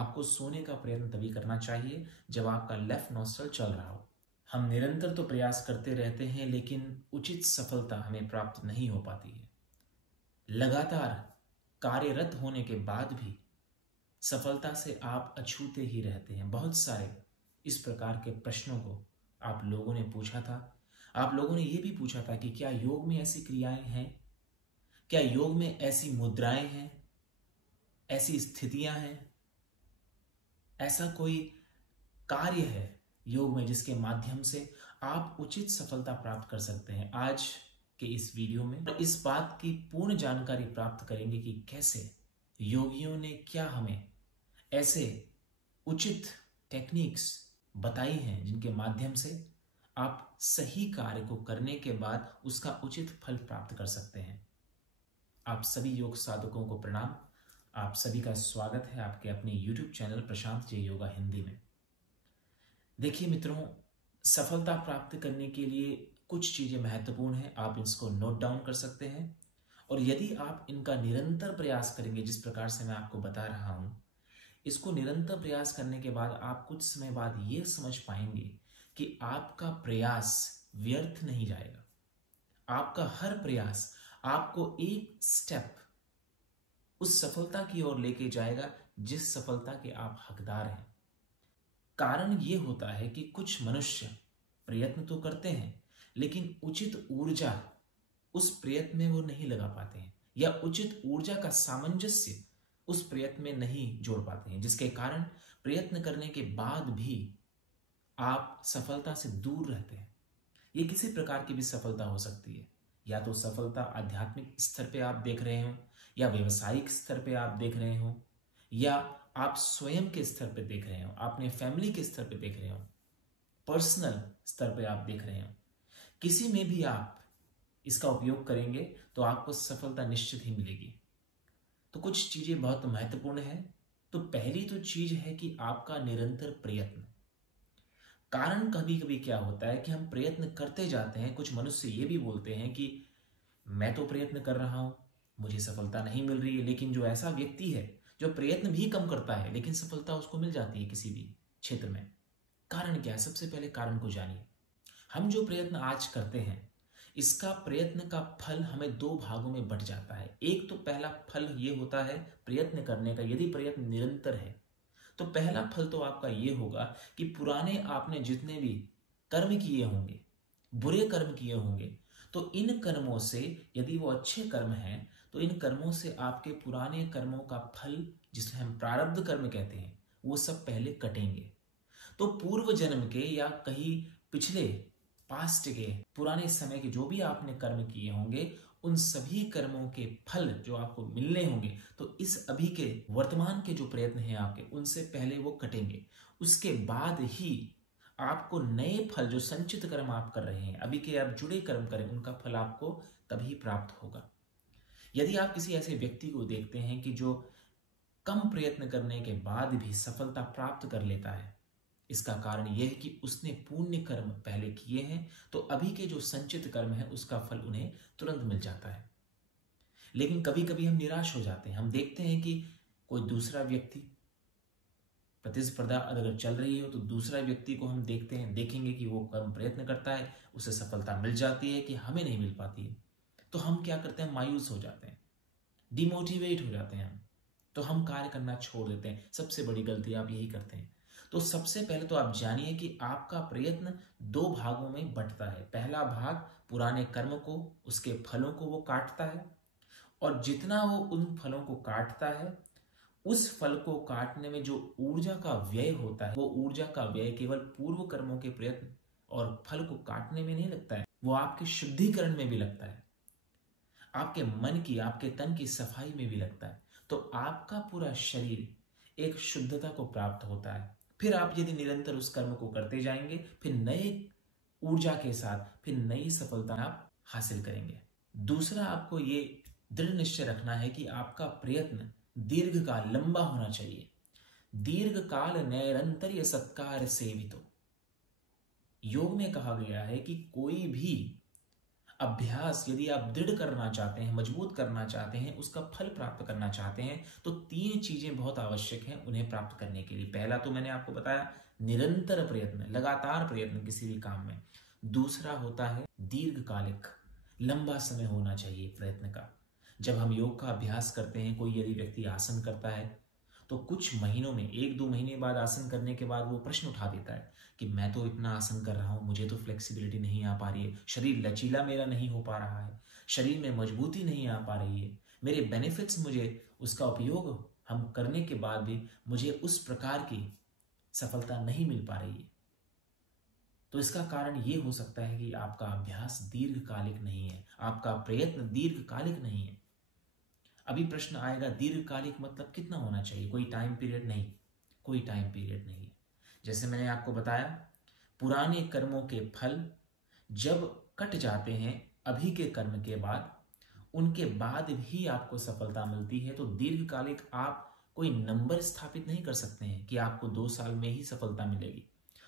आपको सोने का प्रयत्न तभी करना चाहिए जब आपका लेफ्ट नॉस्ट्रल चल रहा हो। हम निरंतर तो प्रयास करते रहते हैं, लेकिन उचित सफलता हमें प्राप्त नहीं हो पाती है। लगातार कार्यरत होने के बाद भी सफलता से आप अछूते ही रहते हैं। बहुत सारे इस प्रकार के प्रश्नों को आप लोगों ने पूछा था। आप लोगों ने यह भी पूछा था कि क्या योग में ऐसी क्रियाएं हैं, क्या योग में ऐसी मुद्राएं हैं, ऐसी स्थितियां हैं, ऐसा कोई कार्य है योग में जिसके माध्यम से आप उचित सफलता प्राप्त कर सकते हैं। आज के इस वीडियो में इस बात की पूर्ण जानकारी प्राप्त करेंगे कि कैसे योगियों ने क्या हमें ऐसे उचित टेक्निक्स बताई हैं जिनके माध्यम से आप सही कार्य को करने के बाद उसका उचित फल प्राप्त कर सकते हैं। आप सभी योग साधकों को प्रणाम। आप सभी का स्वागत है आपके अपने YouTube चैनल प्रशांत जे योगा हिंदी में। देखिए मित्रों, सफलता प्राप्त करने के लिए कुछ चीजें महत्वपूर्ण हैं। आप इसको नोट डाउन कर सकते हैं और यदि आप इनका निरंतर प्रयास करेंगे, जिस प्रकार से मैं आपको बता रहा हूं, इसको निरंतर प्रयास करने के बाद आप कुछ समय बाद ये समझ पाएंगे कि आपका प्रयास व्यर्थ नहीं जाएगा। आपका हर प्रयास आपको एक स्टेप उस सफलता की ओर लेके जाएगा जिस सफलता के आप हकदार हैं। कारण ये होता है कि कुछ मनुष्य प्रयत्न तो करते हैं, लेकिन उचित ऊर्जा उस प्रयत्न में वो नहीं लगा पाते हैं, या उचित ऊर्जा का सामंजस्य उस प्रयत्न में नहीं जोड़ पाते हैं, जिसके कारण प्रयत्न करने के बाद भी आप सफलता से दूर रहते हैं। ये किसी प्रकार की भी सफलता हो सकती है, या तो सफलता आध्यात्मिक स्तर पे आप देख रहे हो, या व्यवसायिक स्तर पे आप देख रहे हो, या आप स्वयं के स्तर पे देख रहे हो, आपने फैमिली के स्तर पे देख रहे हो, पर्सनल स्तर पे आप देख रहे हो। किसी में भी आप इसका उपयोग करेंगे तो आपको सफलता निश्चित ही मिलेगी। तो कुछ चीजें बहुत महत्वपूर्ण है। तो पहली तो चीज है कि आपका निरंतर प्रयत्न। कारण कभी कभी क्या होता है कि हम प्रयत्न करते जाते हैं। कुछ मनुष्य ये भी बोलते हैं कि मैं तो प्रयत्न कर रहा हूं, मुझे सफलता नहीं मिल रही है। लेकिन जो ऐसा व्यक्ति है जो प्रयत्न भी कम करता है लेकिन सफलता उसको मिल जाती है किसी भी क्षेत्र में, कारण क्या है? सबसे पहले कारण को जानिए। हम जो प्रयत्न आज करते हैं, इसका प्रयत्न का फल हमें दो भागों में बंट जाता है। एक तो पहला फल ये होता है प्रयत्न करने का। यदि प्रयत्न निरंतर है तो पहला फल तो आपका ये होगा कि पुराने आपने जितने भी कर्म किए होंगे, बुरे कर्म किए होंगे, तो इन कर्मों से, यदि वो अच्छे कर्म हैं, तो इन कर्मों से आपके पुराने कर्मों का फल, जिसे हम प्रारब्ध कर्म कहते हैं, वो सब पहले कटेंगे। तो पूर्व जन्म के या कहीं पिछले पास्ट के पुराने समय के जो भी आपने कर्म किए होंगे, उन सभी कर्मों के फल जो आपको मिलने होंगे, तो इस अभी के वर्तमान के जो प्रयत्न हैं आपके, उनसे पहले वो कटेंगे। उसके बाद ही आपको नए फल, जो संचित कर्म आप कर रहे हैं, अभी के आप जुड़े कर्म करें, उनका फल आपको तभी प्राप्त होगा। यदि आप किसी ऐसे व्यक्ति को देखते हैं कि जो कम प्रयत्न करने के बाद भी सफलता प्राप्त कर लेता है, इसका कारण यह है कि उसने पुण्य कर्म पहले किए हैं, तो अभी के जो संचित कर्म है उसका फल उन्हें तुरंत मिल जाता है। लेकिन कभी कभी हम निराश हो जाते हैं। हम देखते हैं कि कोई दूसरा व्यक्ति, प्रतिस्पर्धा अगर चल रही हो, तो दूसरा व्यक्ति को हम देखेंगे कि वो कम प्रयत्न करता है, उसे सफलता मिल जाती है कि हमें नहीं मिल पाती है। तो हम क्या करते हैं? मायूस हो जाते हैं, डिमोटिवेट हो जाते हैं, तो हम कार्य करना छोड़ देते हैं। सबसे बड़ी गलती आप यही करते हैं। तो सबसे पहले तो आप जानिए कि आपका प्रयत्न दो भागों में बंटता है। पहला भाग पुराने कर्म को, उसके फलों को वो काटता है, और जितना वो उन फलों को काटता है, उस फल को काटने में जो ऊर्जा का व्यय होता है, वो ऊर्जा का व्यय केवल पूर्व कर्मों के प्रयत्न और फल को काटने में नहीं लगता है, वो आपके शुद्धिकरण में भी लगता है, आपके मन की, आपके तन की सफाई में भी लगता है। तो आपका पूरा शरीर एक शुद्धता को प्राप्त होता है। फिर आप यदि निरंतर उस कर्म को करते जाएंगे, फिर नए ऊर्जा के साथ फिर नई सफलता आप हासिल करेंगे। दूसरा, आपको ये दृढ़ निश्चय रखना है कि आपका प्रयत्न दीर्घ काल, लंबा होना चाहिए। दीर्घ काल नैरंतर्य सत्कार सेवितो। योग में कहा गया है कि कोई भी अभ्यास यदि आप दृढ़ करना चाहते हैं, मजबूत करना चाहते हैं, उसका फल प्राप्त करना चाहते हैं, तो 3 चीजें बहुत आवश्यक हैं उन्हें प्राप्त करने के लिए। पहला तो मैंने आपको बताया, निरंतर प्रयत्न, लगातार प्रयत्न किसी भी काम में। दूसरा होता है दीर्घकालिक, लंबा समय होना चाहिए प्रयत्न का। जब हम योग का अभ्यास करते हैं, कोई यदि व्यक्ति आसन करता है तो कुछ महीनों में, 1-2 महीने बाद आसन करने के बाद वो प्रश्न उठा देता है कि मैं तो इतना आसन कर रहा हूं, मुझे तो फ्लेक्सिबिलिटी नहीं आ पा रही है, शरीर लचीला मेरा नहीं हो पा रहा है, शरीर में मजबूती नहीं आ पा रही है, मेरे बेनिफिट्स, मुझे उसका उपयोग हम करने के बाद भी मुझे उस प्रकार की सफलता नहीं मिल पा रही है। तो इसका कारण ये हो सकता है कि आपका अभ्यास दीर्घकालिक नहीं है, आपका प्रयत्न दीर्घकालिक नहीं है। अभी प्रश्न आएगा दीर्घकालिक मतलब कितना होना चाहिए? कोई टाइम पीरियड नहीं, कोई टाइम पीरियड नहीं। जैसे मैंने आपको बताया, पुराने कर्मों के फल जब कट जाते हैं अभी के कर्म के बाद, उनके बाद भी आपको सफलता मिलती है। तो दीर्घकालिक आप कोई नंबर स्थापित नहीं कर सकते हैं कि आपको 2 साल में ही सफलता मिलेगी।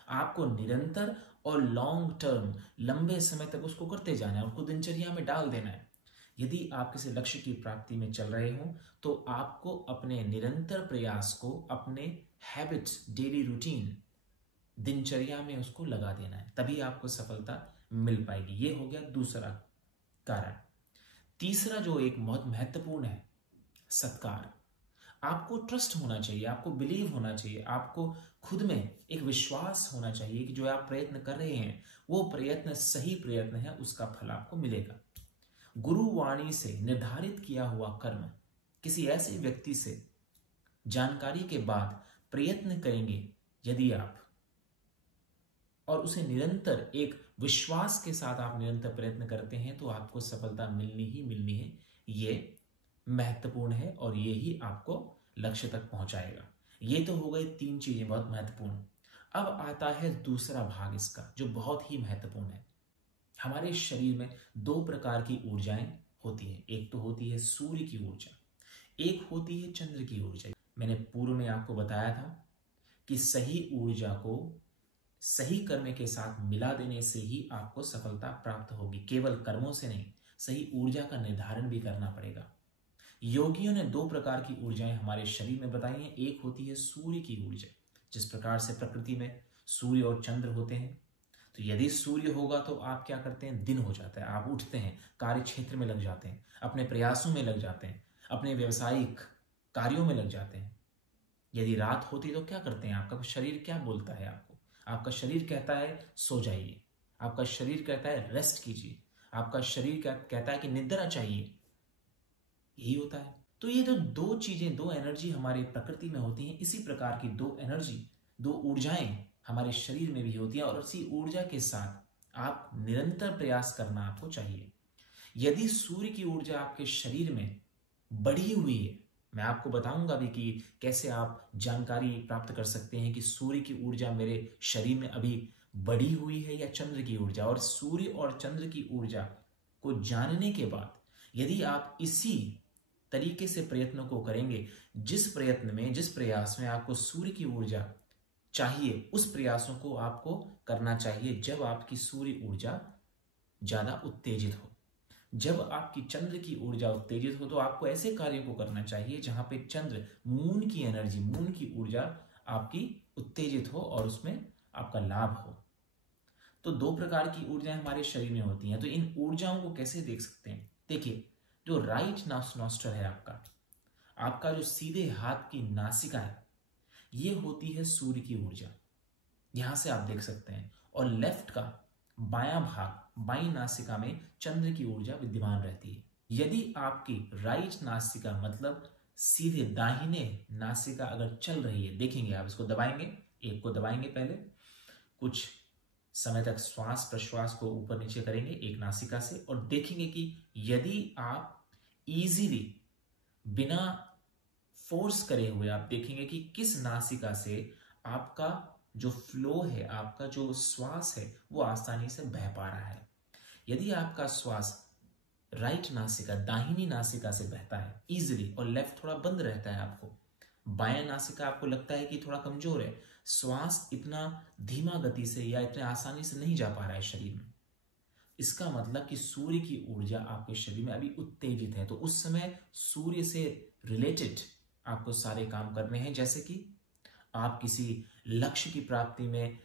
आपको निरंतर और लॉन्ग टर्म, लंबे समय तक उसको करते जाना है, उसको दिनचर्या में डाल देना है। यदि आप किसी लक्ष्य की प्राप्ति में चल रहे हो तो आपको अपने निरंतर प्रयास को, अपने हैबिट्स, डेली रूटीन, दिनचर्या में उसको लगा देना है, तभी आपको सफलता मिल पाएगी। ये हो गया दूसरा कारण। तीसरा जो एक बहुत महत्वपूर्ण है, सत्कार। आपको ट्रस्ट होना चाहिए, आपको बिलीव होना चाहिए, आपको खुद में एक विश्वास होना चाहिए कि जो आप प्रयत्न कर रहे हैं वो प्रयत्न सही प्रयत्न है, उसका फल आपको मिलेगा। गुरुवाणी से निर्धारित किया हुआ कर्म किसी ऐसे व्यक्ति से जानकारी के बाद प्रयत्न करेंगे यदि आप, और उसे निरंतर एक विश्वास के साथ आप निरंतर प्रयत्न करते हैं, तो आपको सफलता मिलनी ही मिलनी है। ये महत्वपूर्ण है और ये ही आपको लक्ष्य तक पहुंचाएगा। ये तो हो गई 3 चीजें बहुत महत्वपूर्ण। अब आता है दूसरा भाग इसका, जो बहुत ही महत्वपूर्ण है। हमारे शरीर में 2 प्रकार की ऊर्जाएं होती है। एक तो होती है सूर्य की ऊर्जा, एक होती है चंद्र की ऊर्जा। मैंने पूर्व में आपको बताया था कि सही ऊर्जा को सही कर्म के साथ मिला देने से ही आपको सफलता प्राप्त होगी, केवल कर्मों से नहीं, सही ऊर्जा का निर्धारण भी करना पड़ेगा। योगियों ने 2 प्रकार की ऊर्जाएं हमारे शरीर में बताई हैं। एक होती है सूर्य की ऊर्जा, जिस प्रकार से प्रकृति में सूर्य और चंद्र होते हैं। तो यदि सूर्य होगा तो आप क्या करते हैं, दिन हो जाता है, आप उठते हैं, कार्य क्षेत्र में लग जाते हैं, अपने प्रयासों में लग जाते हैं, अपने व्यवसायिक कार्यों में लग जाते हैं। यदि रात होती तो क्या करते हैं, आपका शरीर क्या बोलता है आपको? आपका शरीर कहता है सो जाइए, आपका शरीर कहता है रेस्ट कीजिए, आपका शरीर कहता है कि निद्रा चाहिए। यही होता है। तो ये जो 2 चीजें, 2 एनर्जी हमारे प्रकृति में होती हैं, इसी प्रकार की 2 एनर्जी, 2 ऊर्जाएं हमारे शरीर में भी होती है, और उसी ऊर्जा के साथ आप निरंतर प्रयास करना आपको चाहिए। यदि सूर्य की ऊर्जा आपके शरीर में बढ़ी हुई है, मैं आपको बताऊंगा भी कि कैसे आप जानकारी प्राप्त कर सकते हैं कि सूर्य की ऊर्जा मेरे शरीर में अभी बढ़ी हुई है या चंद्र की ऊर्जा। और सूर्य और चंद्र की ऊर्जा को जानने के बाद यदि आप इसी तरीके से प्रयत्नों को करेंगे, जिस प्रयत्न में, जिस प्रयास में आपको सूर्य की ऊर्जा चाहिए, उस प्रयासों को आपको करना चाहिए जब आपकी सूर्य ऊर्जा ज्यादा उत्तेजित हो। जब आपकी चंद्र की ऊर्जा उत्तेजित हो तो आपको ऐसे कार्यों को करना चाहिए जहां पे चंद्र, मून की एनर्जी, मून की ऊर्जा आपकी उत्तेजित हो और उसमें आपका लाभ हो। तो 2 प्रकार की ऊर्जाएं हमारे शरीर में होती हैं। तो इन ऊर्जाओं को कैसे देख सकते हैं? देखिए, जो राइट नॉस्ट्रल है आपका जो सीधे हाथ की नासिका है, ये होती है सूर्य की ऊर्जा, यहां से आप देख सकते हैं। और लेफ्ट का बायां भाग, बाईं नासिका में चंद्र की ऊर्जा विद्यमान रहती है। यदि आपकी राइट नासिका मतलब सीधे दाहिने नासिका अगर चल रही है, देखेंगे आप, इसको दबाएंगे, एक को दबाएंगे, पहले कुछ समय तक श्वास प्रश्वास को ऊपर नीचे करेंगे एक नासिका से, और देखेंगे कि यदि आप इजीली बिना फोर्स करे हुए आप देखेंगे कि किस नासिका से आपका जो फ्लो है, आपका जो श्वास है, वो आसानी से बह पा रहा है। यदि आपका श्वास राइट नासिका, दाहिनी नासिका से बहता है इजीली, और लेफ्ट थोड़ा बंद रहता है, आपको बायां नासिका आपको लगता है कि थोड़ा कमजोर है, श्वास इतना धीमा गति से या इतने आसानी से नहीं जा पा रहा है शरीर में, इसका मतलब कि सूर्य की ऊर्जा आपके शरीर में अभी उत्तेजित है, तो उस समय सूर्य से रिलेटेड आपको सारे काम करने हैं। जैसे कि आप किसी लक्ष्य की प्राप्ति में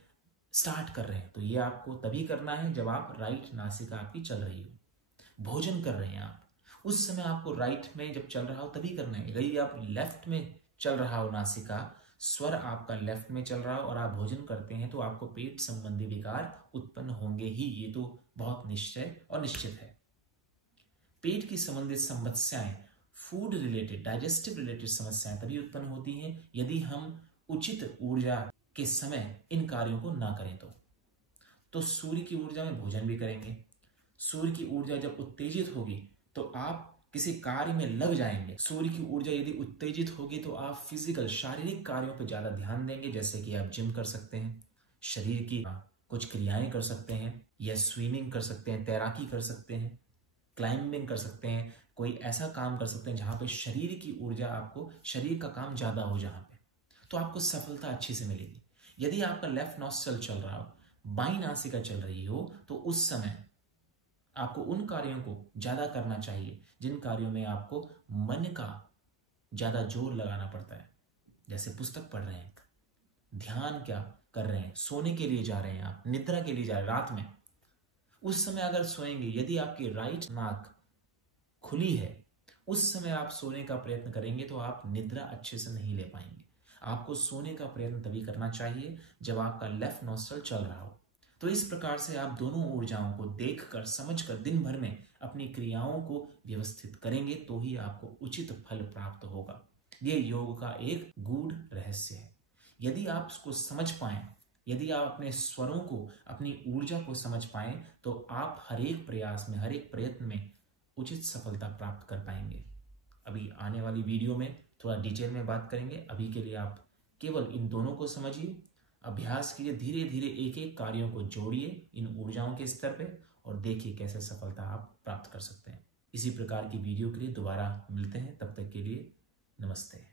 स्टार्ट कर रहे हैं, तो ये आपको तभी करना है जब आप राइट नासिका आपकी चल रही हो। भोजन कर रहे हैं आप, उस समय आपको राइट में जब चल रहा हो तभी करना है। यदि आप लेफ्ट में चल रहा हो नासिका, स्वर आपका लेफ्ट में चल रहा हो और आप भोजन करते हैं, तो आपको पेट संबंधी विकार उत्पन्न होंगे ही, ये तो बहुत निश्चय और निश्चित है। पेट की संबंधित समस्याएं, फूड रिलेटेड, डाइजेस्टिव रिलेटेड समस्याएं तभी उत्पन्न होती हैं यदि हम उचित ऊर्जा के समय इन कार्यों को ना करें। तो सूर्य की ऊर्जा में भोजन भी करेंगे। सूर्य की ऊर्जा जब उत्तेजित होगी तो आप किसी कार्य में लग जाएंगे। सूर्य की ऊर्जा यदि उत्तेजित होगी तो आप फिजिकल, शारीरिक कार्यों पर ज्यादा ध्यान देंगे, जैसे कि आप जिम कर सकते हैं, शरीर की कुछ क्रियाएं कर सकते हैं, या स्विमिंग कर सकते हैं, तैराकी कर सकते हैं, क्लाइंबिंग कर सकते हैं, कोई ऐसा काम कर सकते हैं जहां पे शरीर की ऊर्जा, आपको शरीर का काम ज्यादा हो जहां पे, तो आपको सफलता अच्छी से मिलेगी। यदि आपका लेफ्ट नॉस्ट्रल चल रहा हो, बाईं नासिका चल रही हो, तो उस समय आपको उन कार्यों को ज्यादा करना चाहिए जिन कार्यों में आपको मन का ज्यादा जोर लगाना पड़ता है। जैसे पुस्तक पढ़ रहे हैं, ध्यान क्या कर रहे हैं, सोने के लिए जा रहे हैं, आप निद्रा के लिए जा रहे हैं रात में, उस समय अगर सोएंगे, यदि आपकी राइट नाक खुली है, उस समय आप सोने का प्रयत्न करेंगे तो आप निद्रा अच्छे से नहीं ले पाएंगे। आपको सोने का प्रयत्न तभी करना चाहिए जब आपका लेफ्ट नॉस्ट्रल चल रहा हो। तो इस प्रकार से आप दोनों ऊर्जाओं को देखकर, समझकर दिन भर में अपनी क्रियाओं को व्यवस्थित करेंगे तो ही आपको उचित फल प्राप्त होगा। ये योग का एक गूढ़ रहस्य है। यदि आप उसको समझ पाएं, यदि आप अपने स्वरों को, अपनी ऊर्जा को समझ पाएं, तो आप हर एक प्रयास में, हर एक प्रयत्न में उचित सफलता प्राप्त कर पाएंगे। अभी आने वाली वीडियो में थोड़ा डिटेल में बात करेंगे। अभी के लिए आप केवल इन दोनों को समझिए, अभ्यास कीजिए, धीरे धीरे एक एक कार्यों को जोड़िए इन ऊर्जाओं के स्तर पे और देखिए कैसे सफलता आप प्राप्त कर सकते हैं। इसी प्रकार की वीडियो के लिए दोबारा मिलते हैं, तब तक के लिए नमस्ते।